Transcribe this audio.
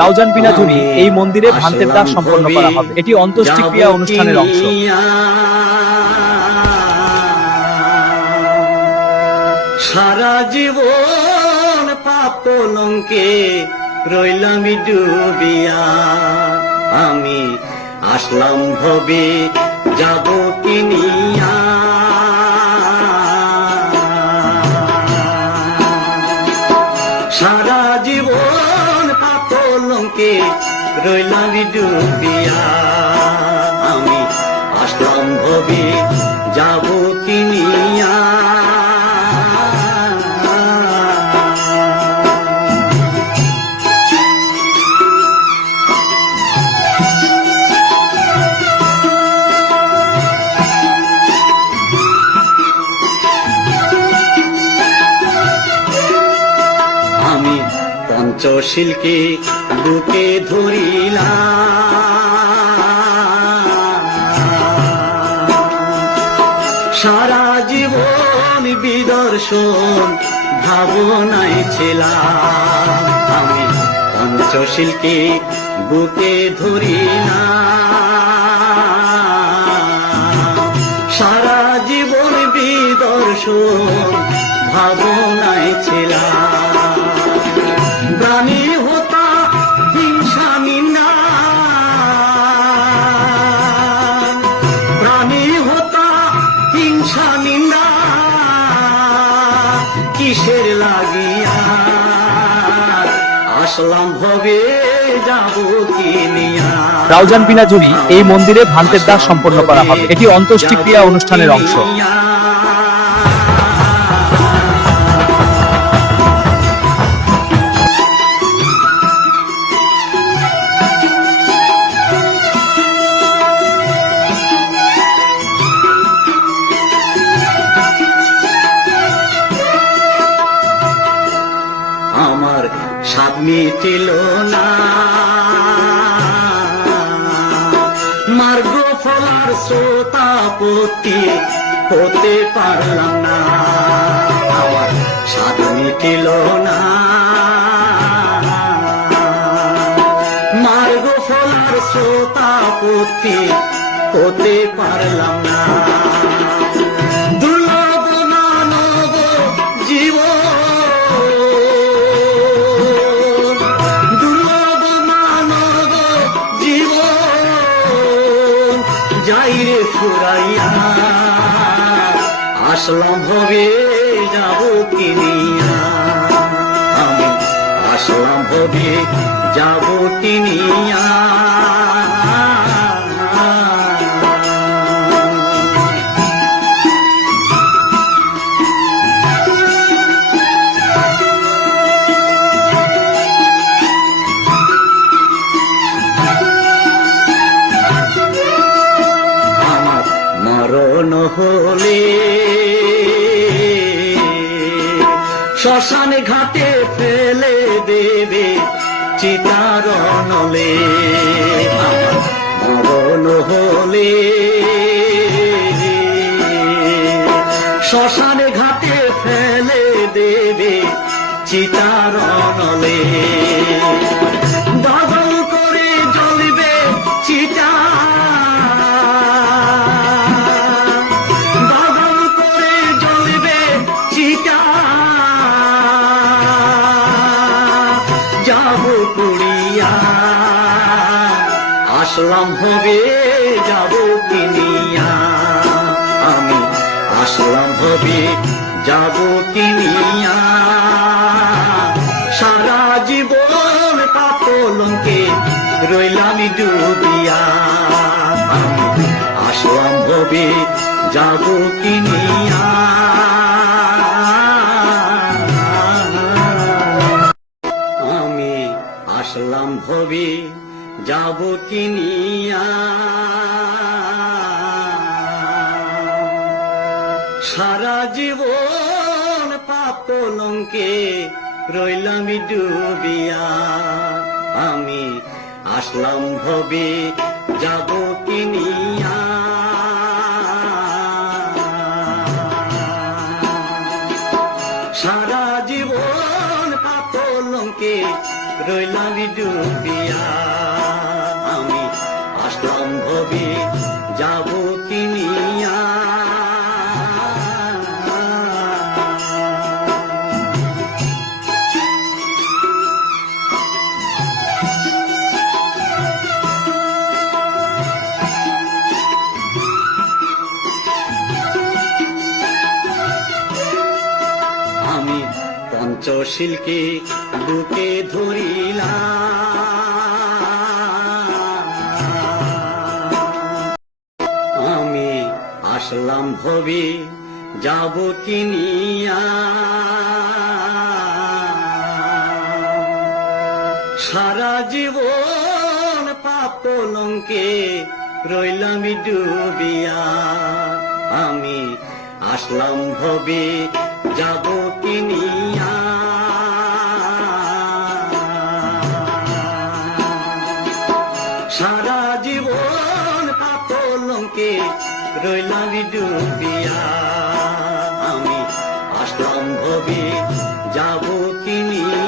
রাউজান বিনাজুরি এই মন্দিরে ভান্তের দাহ সম্পন্ন করা হবে। এটি অন্ত্যেষ্টিক্রিয়া অনুষ্ঠানের অংশ। সারা জীবন পাপ কলঙ্কে রইলাম ডুবিয়া, আমি আসলাম ভবে যাব কিনিয়া। সারা জীবন পাপ কলঙ্কে রইলাম ডুবিয়া, আমি আসলাম ভবে যাব কিনিয়া। আমি পঞ্চশীলকে বুকে ধরিলাম, সারা জীবন বিদর্শন ভাবনায় ছিলাম। আমি পঞ্চশীলকে বুকে ধরিলাম, সারা জীবন বিদর্শন ভাবনায় ছিলাম। প্রাণী হতা হিংসা নিন্দা, প্রাণী হতা হিংসা নিন্দা, কিসের লাগিয়া আসলাম ভবে যাব কিনিয়া। রাউজান বিনাজুরি এই মন্দিরে ভান্তের দাহ সম্পন্ন করা হবে। এটি অন্ত্যেষ্টিক্রিয়া অনুষ্ঠানের অংশ। আমার স্বাদ মিটিল না, মার্গ ফলার শ্রোতাপতি হতে পারলাম না। আমার স্বাদ মিটিল না, মার্গ ফলার শ্রোতাপতি হতে পারলাম না। দুর্লভ মানব জীবন, দুর্লভ মানব জীবন যাই রে ফুরাইয়া, আসলাম ভবে যাব কিনিয়া। আমি আসলাম ভবে যাব কিনিয়া। মরণ হলে শ্মশান ঘাটে ফেলে দেবে চিতারণলে। মরণ হলে শ্মশান ঘাটে ফেলে দেবে চিতারণলে। দগল করে জ্বলবে চিতা, যাব পুড়িয়া, আসলাম ভবে যাব কিনিয়া। আমি আসলাম ভবে যাব কিনিয়া। সারা জীবন পাপ কলঙ্কে রইলাম ডুবিয়া, আমি আসলাম ভবে যাব কিনিয়া। আসলাম ভবে যাব কিনিয়া। সারা জীবন পাপ কলঙ্কে রইলাম ডুবিয়া, আমি আসলাম ভবে যাব কিনিয়া। সারা জীবন পাপ কলঙ্কে রইলাম ডুবিয়া আমি আসলাম ভবে যাব কিনিয়া আমি পঞ্চশীলকে বুকে ধরিলাম আমি আসলাম ভবে যাব কিনিয়া সারা জীবন পাপ কলঙ্কে রইলাম ডুবিয়া আমি আসলাম ভবে যাব কিনিয়া সারা জীবন পাপ কলঙ্কে রইলাম ডুবিয়া আমি আসলাম ভবে যাব কিনিয়া